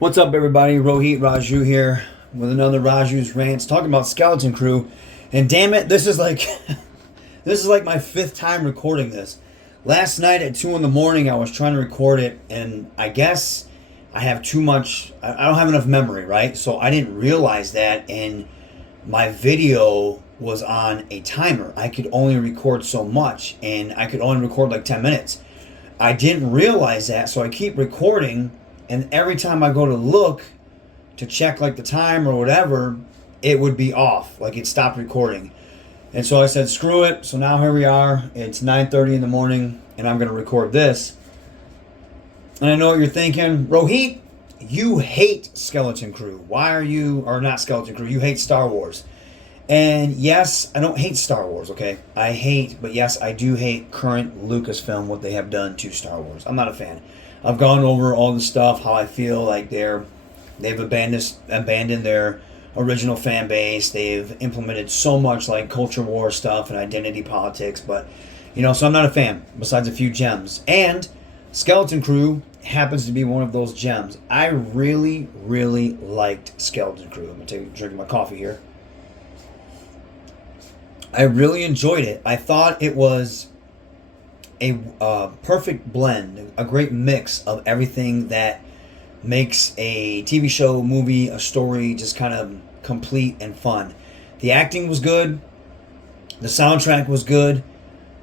What's up, everybody? Raju here with another Raju's Rants, talking about Skeleton Crew. And damn it, this is like this is like my fifth time recording this. Last night at 2 in the morning, I was trying to record it, and I guess I have too much. I don't have enough memory, right? So I didn't realize that, and my video was on a timer. I could only record so much, and I could only record like 10 minutes. I didn't realize that, so I keep recording, and every time I go to look to check like the time or whatever, it would be off, like it stopped recording. And so I said, screw it. So now here we are. It's 9:30 in the morning, and I'm going to record this. And I know what you're thinking. Rohit, you hate Skeleton Crew. Why are you, or not Skeleton Crew, you hate Star Wars. And yes, I don't hate Star Wars, okay? But yes, I do hate current Lucasfilm, what they have done to Star Wars. I'm not a fan. I've gone over all the stuff, how I feel like they've abandoned their original fan base. They've implemented so much like culture war stuff and identity politics, but so I'm not a fan, besides a few gems. And Skeleton Crew happens to be one of those gems. I really, really liked Skeleton Crew. I'm going to take a drink of my coffee here. I really enjoyed it. I thought it was a perfect blend, a great mix of everything that makes a TV show, movie, a story just kind of complete and fun. The acting was good. The soundtrack was good.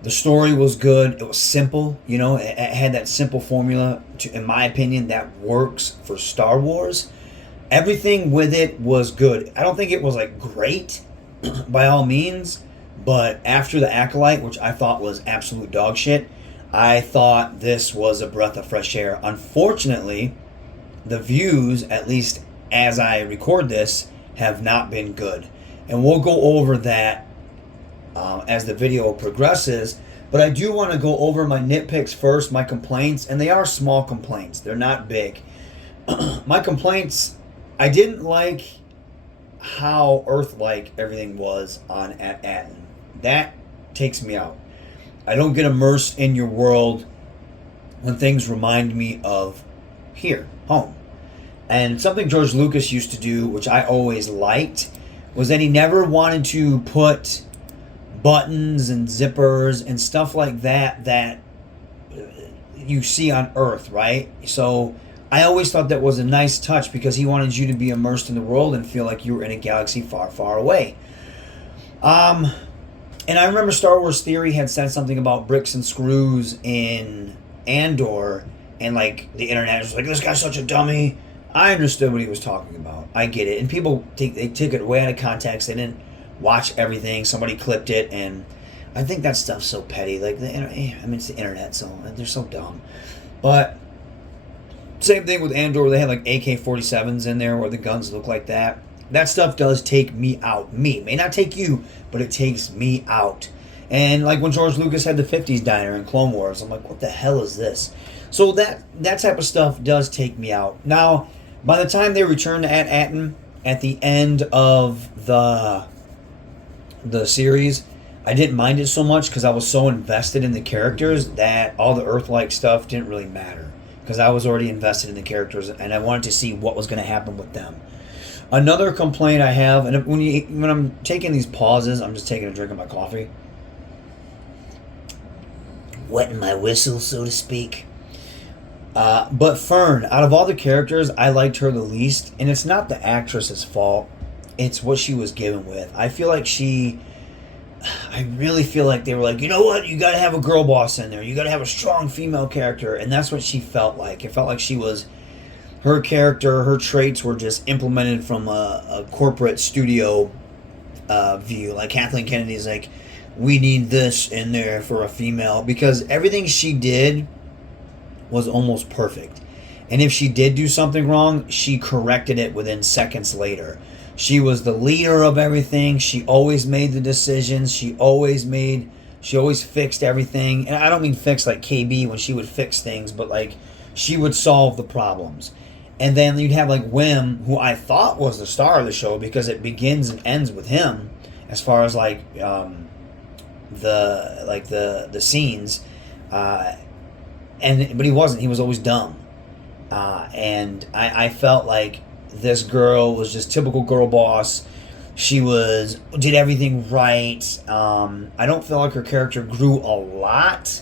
The story was good. It was simple. It had that simple formula, in my opinion, that works for Star Wars. Everything with it was good. I don't think it was like great by all means. But after The Acolyte, which I thought was absolute dog shit, I thought this was a breath of fresh air. Unfortunately, the views, at least as I record this, have not been good. And we'll go over that as the video progresses. But I do want to go over my nitpicks first, my complaints. And they are small complaints. They're not big. My complaints, I didn't like how Earth-like everything was at Atten. That takes me out. I don't get immersed in your world when things remind me of here, home. And something George Lucas used to do, which I always liked, was that he never wanted to put buttons and zippers and stuff like that you see on Earth, right? So I always thought that was a nice touch because he wanted you to be immersed in the world and feel like you were in a galaxy far, far away. And I remember Star Wars Theory had said something about bricks and screws in Andor, and like the internet was like, this guy's such a dummy. I understood what he was talking about. I get it. And people they took it way out of context. They didn't watch everything. Somebody clipped it, and I think that stuff's so petty. Like it's the internet, so they're so dumb. But same thing with Andor, where they had like AK-47s in there, where the guns look like that. That stuff does take me out. May not take you, but it takes me out. And like when George Lucas had the 50s diner in Clone Wars, I'm like, what the hell is this? So that type of stuff does take me out. Now, by the time they return to Atten at the end of the series, I didn't mind it so much because I was so invested in the characters that all the Earth-like stuff didn't really matter, because I was already invested in the characters and I wanted to see what was going to happen with them. Another complaint I have, and when I'm taking these pauses, I'm just taking a drink of my coffee, wetting my whistle, so to speak. But Fern, out of all the characters, I liked her the least, and it's not the actress's fault. It's what she was given with. I really feel like they were like, you know what? You got to have a girl boss in there. You got to have a strong female character, and that's what she felt like. It felt like her character, her traits were just implemented from a corporate studio view. Like Kathleen Kennedy's like, we need this in there for a female, because everything she did was almost perfect. And if she did do something wrong, she corrected it within seconds later. She was the leader of everything. She always made the decisions. She always fixed everything. And I don't mean fix like KB when she would fix things, but like she would solve the problems. And then you'd have like Wim, who I thought was the star of the show because it begins and ends with him, as far as like the scenes. But he wasn't. He was always dumb. And I felt like this girl was just typical girl boss. She did everything right. I don't feel like her character grew a lot.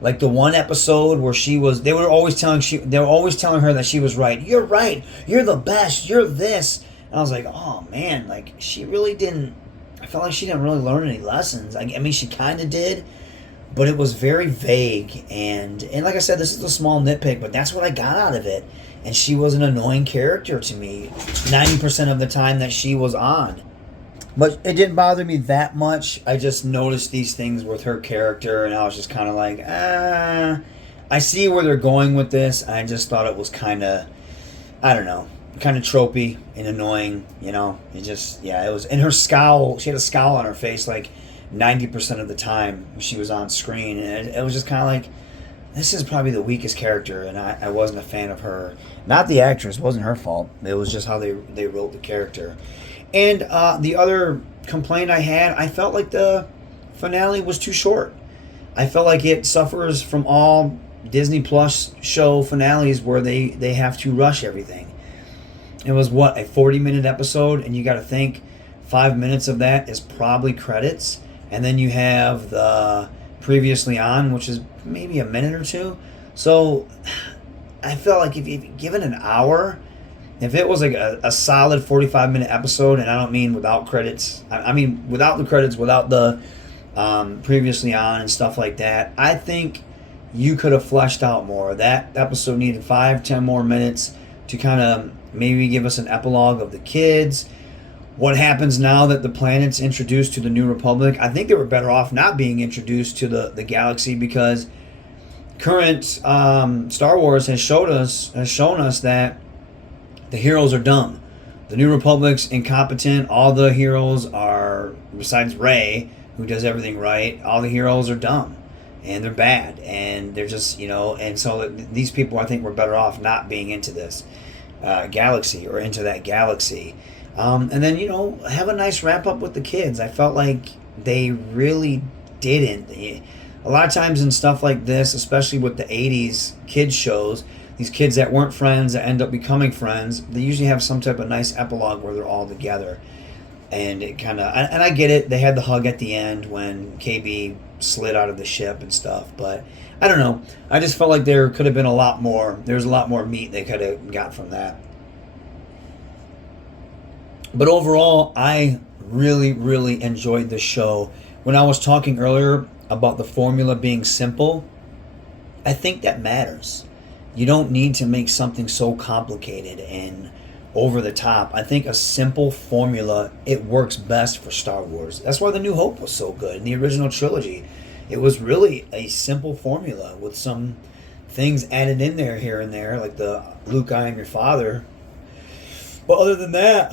Like the one episode where they were always telling her that she was right. You're right. You're the best. You're this. And I was like, oh man, like she really didn't. I felt like she didn't really learn any lessons. I mean, she kind of did, but it was very vague. And like I said, this is a small nitpick, but that's what I got out of it. And she was an annoying character to me 90% of the time that she was on. But it didn't bother me that much. I just noticed these things with her character, and I was just kind of like, I see where they're going with this. I just thought it was kind of, I don't know, kind of tropey and annoying, you know? It just, yeah, it was. And her scowl, she had a scowl on her face like 90% of the time when she was on screen. And it was just kind of like, this is probably the weakest character, and I wasn't a fan of her. Not the actress, it wasn't her fault. It was just how they wrote the character. And the other complaint I had, I felt like the finale was too short. I felt like it suffers from all Disney Plus show finales where they have to rush everything. It was, what, a 40-minute episode, and you got to think 5 minutes of that is probably credits. And then you have the previously on, which is maybe a minute or two. So I felt like if you give it an hour, if it was like a solid 45-minute episode, and I don't mean without credits, I mean without the credits, without the previously on and stuff like that, I think you could have fleshed out more. That episode needed 5-10 more minutes to kind of maybe give us an epilogue of the kids. What happens now that the planet's introduced to the New Republic? I think they were better off not being introduced to the galaxy, because current Star Wars has shown us that the heroes are dumb. The New Republic's incompetent. All the heroes are, besides Rey, who does everything right, all the heroes are dumb. And they're bad. And they're just, and so these people, I think, were better off not being into this galaxy, or into that galaxy. And then, have a nice wrap up with the kids. I felt like they really didn't. A lot of times in stuff like this, especially with the 80s kids shows, these kids that weren't friends that end up becoming friends, they usually have some type of nice epilogue where they're all together. And it kind of, and I get it, they had the hug at the end when KB slid out of the ship and stuff, but I don't know. I just felt like there could have been a lot more. There's a lot more meat they could have got from that. But overall, I really, really enjoyed the show. When I was talking earlier about the formula being simple, I think that matters. You don't need to make something so complicated and over the top. I think a simple formula, it works best for Star Wars. That's why The New Hope was so good in the original trilogy. It was really a simple formula with some things added in there here and there, like the Luke, I am your father. But other than that,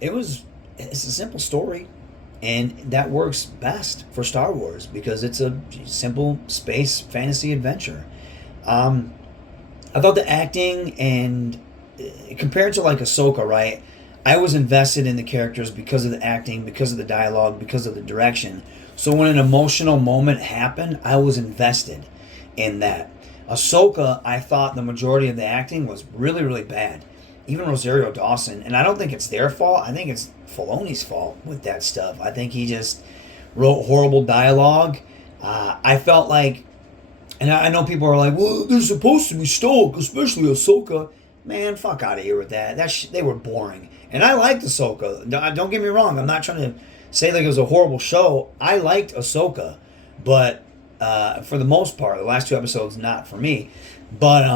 it's a simple story, and that works best for Star Wars because it's a simple space fantasy adventure. I thought the acting, and compared to like Ahsoka, right, I was invested in the characters because of the acting, because of the dialogue, because of the direction. So when an emotional moment happened, I was invested in that. Ahsoka, I thought the majority of the acting was really, really bad. Even Rosario Dawson, and I don't think it's their fault. I think it's Filoni's fault with that stuff. I think he just wrote horrible dialogue. I felt like, and I know people are like, well, they're supposed to be stoic, especially Ahsoka. Man, fuck out of here with that. They were boring. And I liked Ahsoka. Don't get me wrong. I'm not trying to say like it was a horrible show. I liked Ahsoka. But for the most part, the last 2 episodes, not for me. But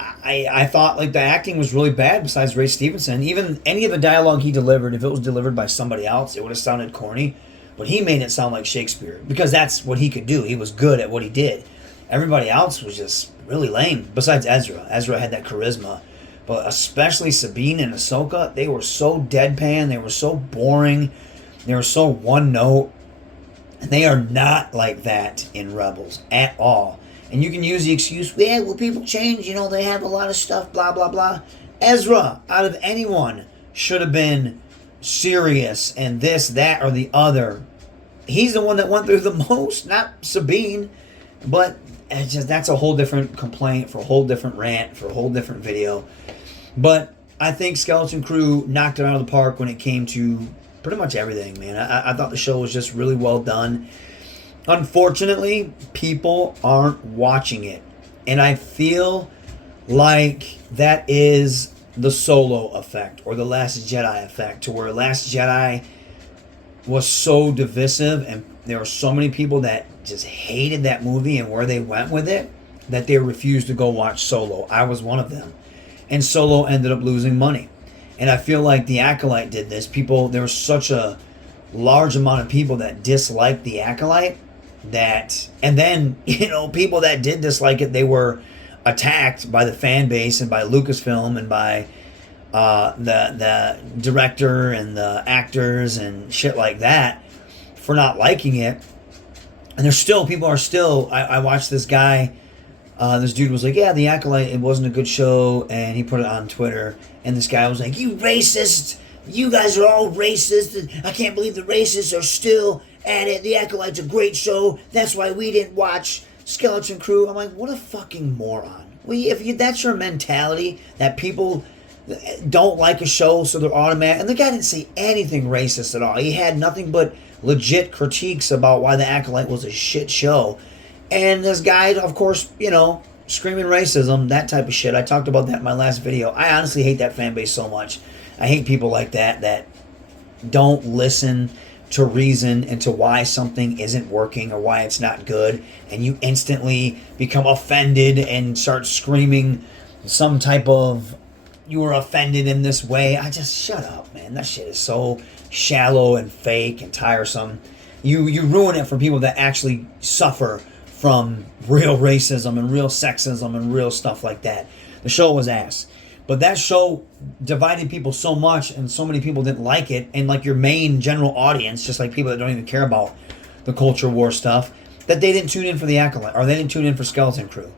I thought like the acting was really bad besides Ray Stevenson. Even any of the dialogue he delivered, if it was delivered by somebody else, it would have sounded corny. But he made it sound like Shakespeare because that's what he could do. He was good at what he did. Everybody else was just really lame, besides Ezra. Ezra had that charisma. But especially Sabine and Ahsoka, they were so deadpan. They were so boring. They were so one note. And they are not like that in Rebels at all. And you can use the excuse, yeah, well, people change. They have a lot of stuff, blah, blah, blah. Ezra, out of anyone, should have been serious and this, that, or the other. He's the one that went through the most, not Sabine. But it's just, that's a whole different complaint for a whole different rant for a whole different video. But I think Skeleton Crew knocked it out of the park when it came to pretty much everything, man. I thought the show was just really well done. Unfortunately, people aren't watching it. And I feel like that is the Solo effect or the Last Jedi effect, to where Last Jedi was so divisive and there were so many people that just hated that movie and where they went with it that they refused to go watch Solo. I was one of them. And Solo ended up losing money. And I feel like The Acolyte did this. There was such a large amount of people that disliked The Acolyte and then, people that did dislike it, they were attacked by the fan base and by Lucasfilm and by the director and the actors and shit like that for not liking it. And I watched this guy, this dude was like, yeah, The Acolyte, it wasn't a good show, and he put it on Twitter, and this guy was like, you racist, you guys are all racist, I can't believe the racists are still at it, The Acolyte's a great show, that's why we didn't watch Skeleton Crew. I'm like, what a fucking moron. Well, that's your mentality, that people don't like a show, so they're automatic. And the guy didn't say anything racist at all. He had nothing but legit critiques about why The Acolyte was a shit show. And this guy, of course, screaming racism, that type of shit. I talked about that in my last video. I honestly hate that fan base so much. I hate people like that don't listen to reason and to why something isn't working or why it's not good, and you instantly become offended and start screaming some type of, you were offended in this way. I just, shut up, man. That shit is so shallow and fake and tiresome. You ruin it for people that actually suffer from real racism and real sexism and real stuff like that. The show was ass. But that show divided people so much, and so many people didn't like it, and like your main general audience, just like people that don't even care about the culture war stuff, that they didn't tune in for The Acolyte, or they didn't tune in for Skeleton Crew.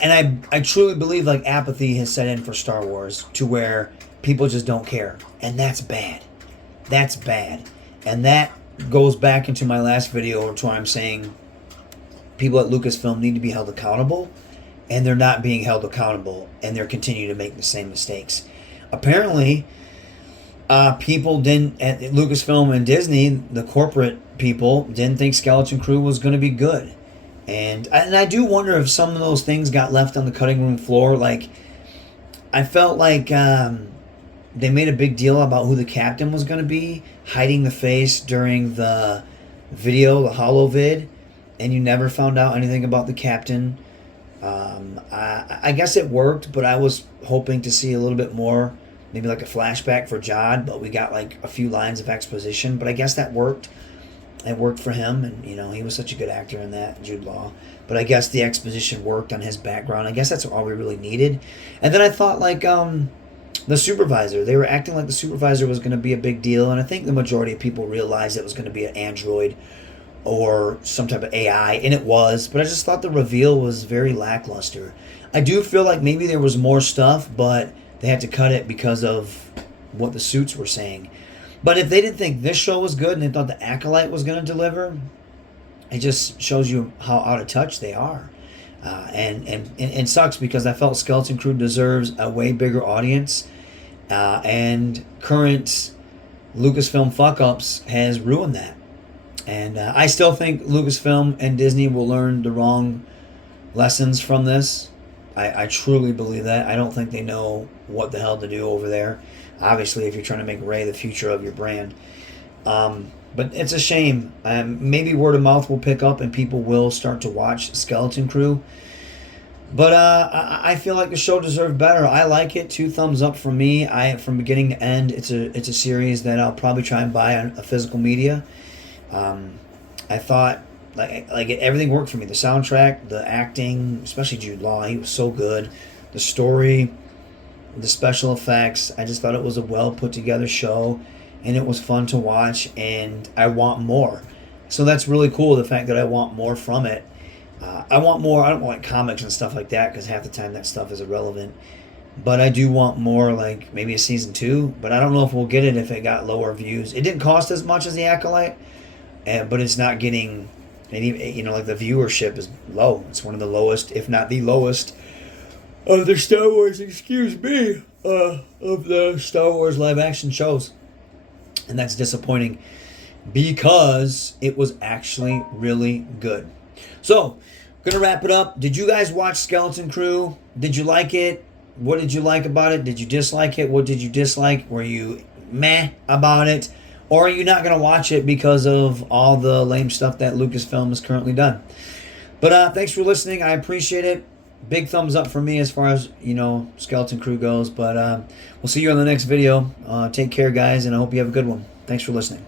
And I truly believe like apathy has set in for Star Wars, to where people just don't care. And that's bad. That's bad. And that goes back into my last video, to where I'm saying people at Lucasfilm need to be held accountable, and they're not being held accountable, and they're continuing to make the same mistakes. Apparently, people didn't, at Lucasfilm and Disney, the corporate people, didn't think Skeleton Crew was going to be good. And I do wonder if some of those things got left on the cutting room floor. Like, I felt like they made a big deal about who the captain was going to be, hiding the face during the video, the holo-vid, and you never found out anything about the captain. I guess it worked, but I was hoping to see a little bit more, maybe like a flashback for Jod, but we got like a few lines of exposition, but I guess that worked. It worked for him, and he was such a good actor in that, Jude Law. But I guess the exposition worked on his background. I guess that's all we really needed. And then I thought like the supervisor, they were acting like the supervisor was going to be a big deal, and I think the majority of people realized it was going to be an android or some type of AI, and it was, but I just thought the reveal was very lackluster. I do feel like maybe there was more stuff, but they had to cut it because of what the suits were saying. But if they didn't think this show was good and they thought The Acolyte was going to deliver, it just shows you how out of touch they are. And it sucks, because I felt Skeleton Crew deserves a way bigger audience, and current Lucasfilm fuck-ups has ruined that. And I still think Lucasfilm and Disney will learn the wrong lessons from this. I truly believe that. I don't think they know what the hell to do over there. Obviously, if you're trying to make Rey the future of your brand. But it's a shame. Maybe word of mouth will pick up and people will start to watch Skeleton Crew. But I feel like the show deserved better. I like it. 2 thumbs up from me. From beginning to end, it's a series that I'll probably try and buy on a physical media. I thought like everything worked for me. The soundtrack, the acting, especially Jude Law, he was so good. The story, the special effects. I just thought it was a well put together show, and it was fun to watch, and I want more. So that's really cool, the fact that I want more from it. I want more. I don't want comics and stuff like that, because half the time that stuff is irrelevant. But I do want more, like maybe a season 2. But I don't know if we'll get it if it got lower views. It didn't cost as much as The Acolyte, but it's not getting And even, you know, like the viewership is low. It's one of the lowest, if not the lowest, of the Star Wars, of the Star Wars live action shows. And that's disappointing because it was actually really good. So, gonna wrap it up. Did you guys watch Skeleton Crew? Did you like it? What did you like about it? Did you dislike it? What did you dislike? Were you meh about it? Or are you not gonna watch it because of all the lame stuff that Lucasfilm has currently done? But thanks for listening. I appreciate it. Big thumbs up for me as far as, you know, Skeleton Crew goes. But we'll see you on the next video. Take care, guys, and I hope you have a good one. Thanks for listening.